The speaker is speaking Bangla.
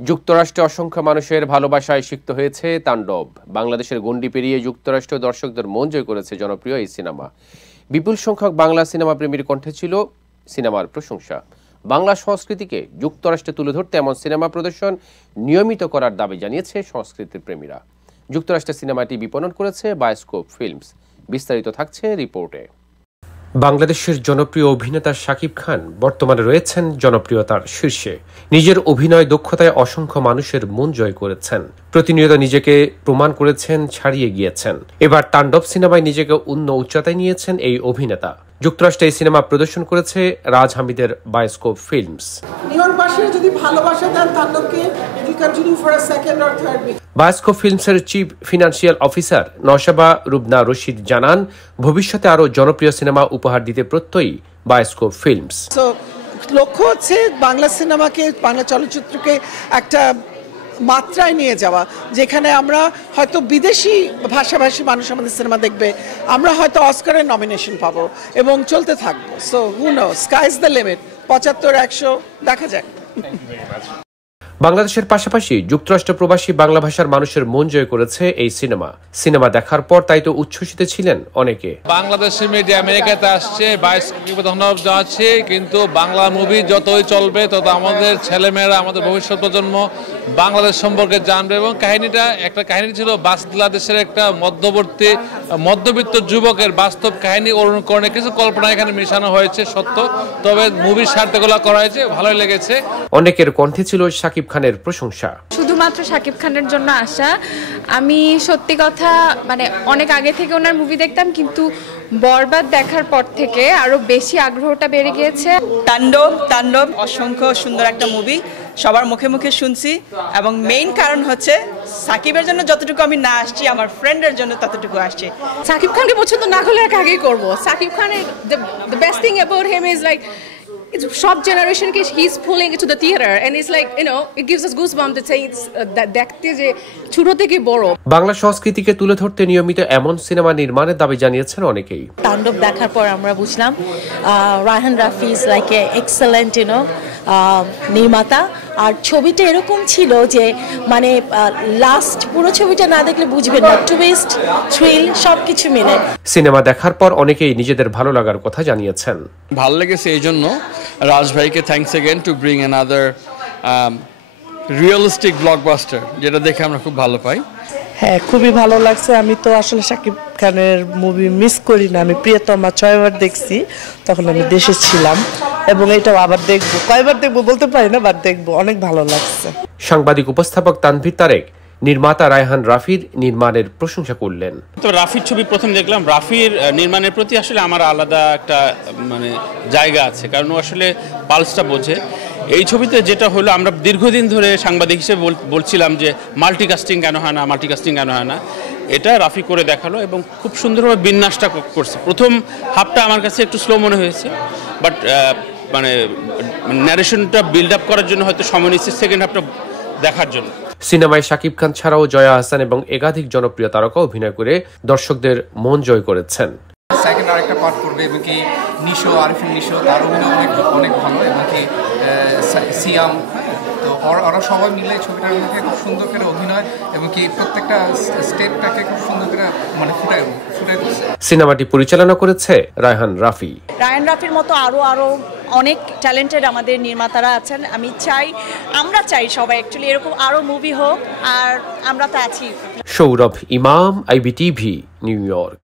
যুক্তরাষ্ট্রে অসংখ্য মানুষের ভালোবাসায় সিক্ত হয়েছে তাণ্ডব। বাংলাদেশের গণ্ডি পেরিয়ে যুক্তরাষ্ট্র দর্শকদের মন জয় করেছে জনপ্রিয় এই সিনেমা। বিপুল সংখ্যক বাংলা সিনেমা প্রেমীর কণ্ঠে ছিল সিনেমার প্রশংসা। বাংলা সংস্কৃতিকে যুক্তরাষ্ট্রে তুলে ধরতে এমন সিনেমা প্রদর্শন নিয়মিত করার দাবি জানিয়েছে সংস্কৃতির প্রেমীরা। যুক্তরাষ্ট্রে সিনেমাটি বিপণন করেছে বায়োস্কোপ ফিল্মস। বিস্তারিত থাকছে রিপোর্টে। বাংলাদেশের জনপ্রিয় অভিনেতা শাকিব খান বর্তমানে রয়েছেন জনপ্রিয়তার শীর্ষে। নিজের অভিনয় দক্ষতায় অসংখ্য মানুষের মন জয় করেছেন। প্রতিনিয়ত নিজেকে প্রমাণ করেছেন, ছাড়িয়ে গিয়েছেন। এবার তাণ্ডব সিনেমায় নিজেকে অন্য উচ্চতায় নিয়েছেন এই অভিনেতা। যুক্তরাষ্ট্রে এই সিনেমা প্রদর্শন করেছে রাজ হামিদের বায়োস্কোপ ফিল্মস। বায়োস্কোপ ফিল্মসের chief financial officer Naushaba Rubna Rashid জানান, ভবিষ্যতে আরো জনপ্রিয় সিনেমা উপহার দিতে প্রত্যয়ী বায়োস্কোপ ফিল্মস। লক্ষ্য হচ্ছে বাংলা সিনেমাকে, বাংলা চলচ্চিত্রকে একটা মাত্রায় নিয়ে যাওয়া, যেখানে আমরা হয়তো বিদেশি ভাষাভাষী মানুষ আমাদের সিনেমা দেখবে, আমরা হয়তো অস্কারের নমিনেশন পাবো এবং চলতে থাকবো। So who no, sky is the limit. 75-100 দেখা যাক। বাংলাদেশের পাশাপাশি যুক্তরাষ্ট্র প্রবাসী বাংলা ভাষার মানুষের মন জয় করেছে এই সিনেমা দেখার পর তাই তো উচ্ছ্বসিত ছিলেন অনেকে। বাংলাদেশি মিডিয়া আমেরিকাতে আসছে, বায়োস্কোপে ধন্যবাদ জানাচ্ছি, কিন্তু বাংলা মুভি যতই চলবে তত আমাদের ছেলেমেয়েরা, আমাদের ভবিষ্যৎ প্রজন্ম বাংলাদেশ সম্পর্কে জানবে। এবং কাহিনী ছিল বাংলাদেশের একটা মধ্যবিত্ত যুবকের বাস্তব কাহিনী অনুকরণে কিছু কল্পনা এখানে মেশানো হয়েছে, সত্য। তবে মুভির স্বার্থগুলো করা হয়েছে, ভালোই লেগেছে। অনেকের কণ্ঠে ছিল শাকিব খানের প্রশংসা। শুধুমাত্র শাকিব খানের জন্য আসা। আমি সত্যি কথা অনেক আগে থেকে ওনার মুভি দেখতাম, কিন্তু বরবাদ দেখার পর থেকে আরো বেশি আগ্রহটা বেড়ে গিয়েছে। তাণ্ডব অসংখ্য সুন্দর একটা মুভি, সবার মুখে মুখে শুনছি। এবং মেইন কারণ হচ্ছে সাকিবের জন্য যতটুকু আমি না আসছি, আমার ফ্রেন্ডের জন্য ততটুকু আসছি। সাকিব খানকে পছন্দ না করলে আগেই করবো। সাকিব খানের the best thing about him is like সব জেনারেশনকে he's pulling into the theater and it's like, you know, it gives us goosebumps to say দেখতে যে ছোট থেকে বড়। বাংলা সংস্কৃতিকে তুলে ধরতে নিয়মিত এমন সিনেমা নির্মাণের দাবি জানিয়েছেন অনেকেই। তাণ্ডব দেখার পর আমরা বুঝলাম Raihan Rafi is like a excellent নির্মাতা। আর ছবিটা এরকম ছিল যে লাস্ট পুরো ছবিটা না দেখলে বুঝবেন না, টুইস্ট, থ্রিল সবকিছু মিলে। সিনেমা দেখার পর অনেকেই নিজেদের ভালো লাগার কথা জানিয়েছেন। ভালো লেগেছে, এই জন্য রাজ ভাইকে thanks again to bring another realistic blockbuster, যেটা দেখে আমরা খুব ভালো পাই। হ্যাঁ, খুবই ভালো লাগছে। আমি তো আসলে শাকিব খানের মুভি মিস করি না। আমি প্রিয়তমা 6 বার দেখছি, তখন আমি দেশে ছিলাম, এবং এটাও আবার দেখবো। কয়বার দেখবো বলতে পারি না, বাট দেখবো। অনেক ভালো লাগছে। সাংবাদিক উপস্থাপক তানভীর তারেক নির্মাতা রায়হান রাফির নির্মাণের প্রশংসা করলেন। তো রাফির ছবি প্রথম দেখলাম, রাফির নির্মাণের প্রতি আসলে আমার আলাদা একটা জায়গা আছে, কারণ ও আসলে পালসটা বোঝে। এই ছবিতে যেটা হলো, আমরা দীর্ঘদিন ধরে সাংবাদিক হিসেবে বলছিলাম যে মাল্টিকাস্টিং কেন হয় না, এটা রাফি করে দেখালো এবং খুব সুন্দরভাবে বিন্যাসটা করছে। প্রথম হাফটা আমার কাছে একটু স্লো মনে হয়েছে, বাট ন্যারেশনটা বিল্ড আপ করার জন্য হয়তো সময় নিচ্ছে সেকেন্ড হাফটা দেখার জন্য। সিনেমায় শাকিব খান ছাড়াও জয়া আহসান এবং একাধিক জনপ্রিয় তারকা অভিনয় করে দর্শকদের মন জয় করেছেন। সেকেন্ড আরেকটা পার্ট করবে এবং কি আরিফিন নিশো, তার অভিনয় অনেক ভালো, এবং কি সিয়াম, তো ওরা সবাই মিলে ছবিটার মধ্যে খুব সুন্দর করে অভিনয় এবং কি প্রত্যেকটা স্টেপটাকে খুব সুন্দর করে ফুটায় দিচ্ছে। সিনেমাটি পরিচালনা করেছে রায়হান রাফির মতো আরো অনেক ট্যালেন্টেড আমাদের নির্মাতারা আছেন। আমরা চাই সবাই অ্যাকচুয়ালি এরকম আরো মুভি হোক, আর আমরা তো আছি। সৌরভ ইমাম, IBTV, নিউ ইয়র্ক।